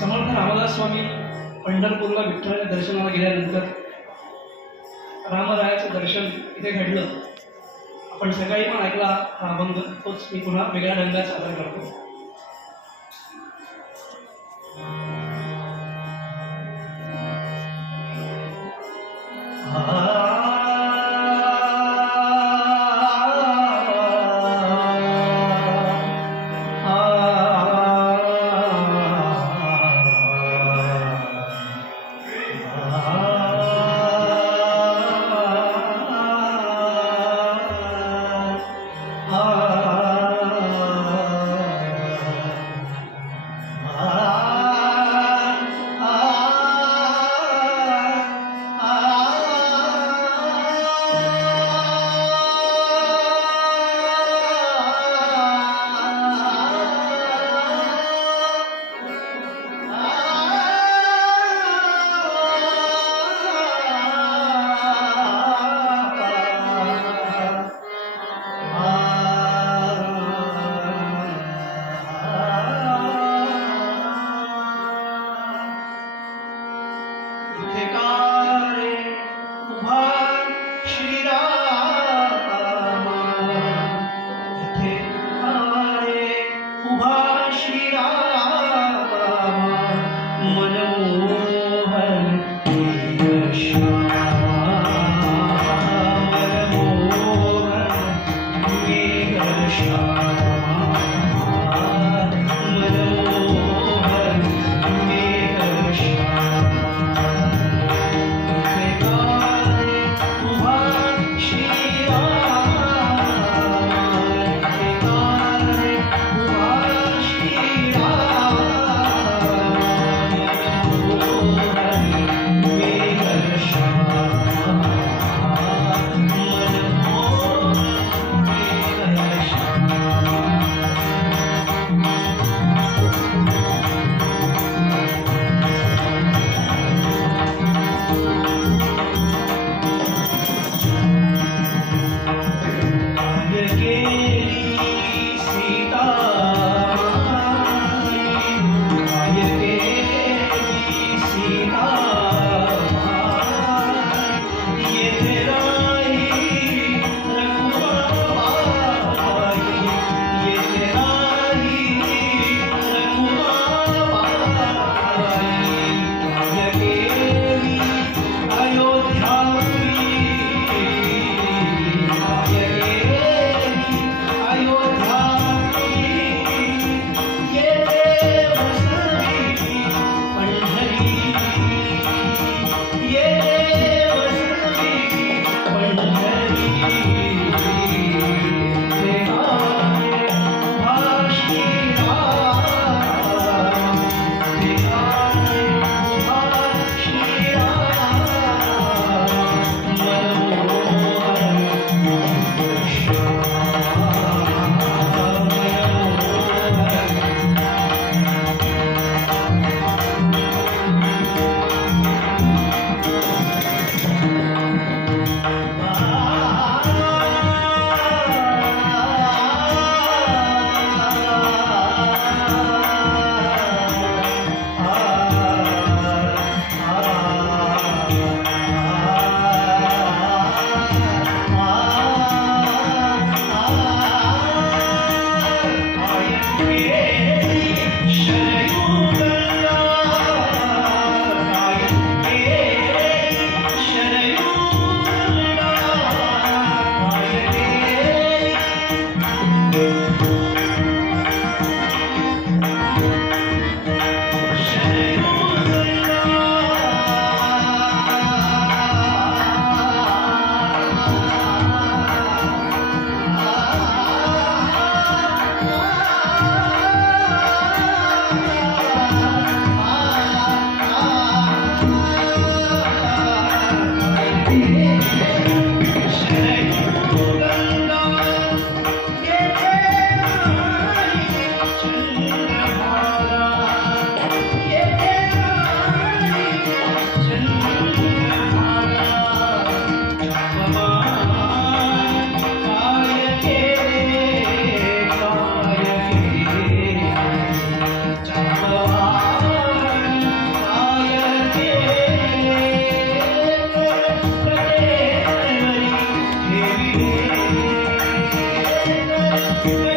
समर्थ रामदास स्वामी पंढरपूरला विठ्ठलाच्या दर्शनाला गेल्यानंतर रामरायाचं दर्शन इथे घडलं. आपण सकाळी पण ऐकला हा अभंग तोच मी पुन्हा वेगळ्या रंगात सादर करतो. Take off. Thank you.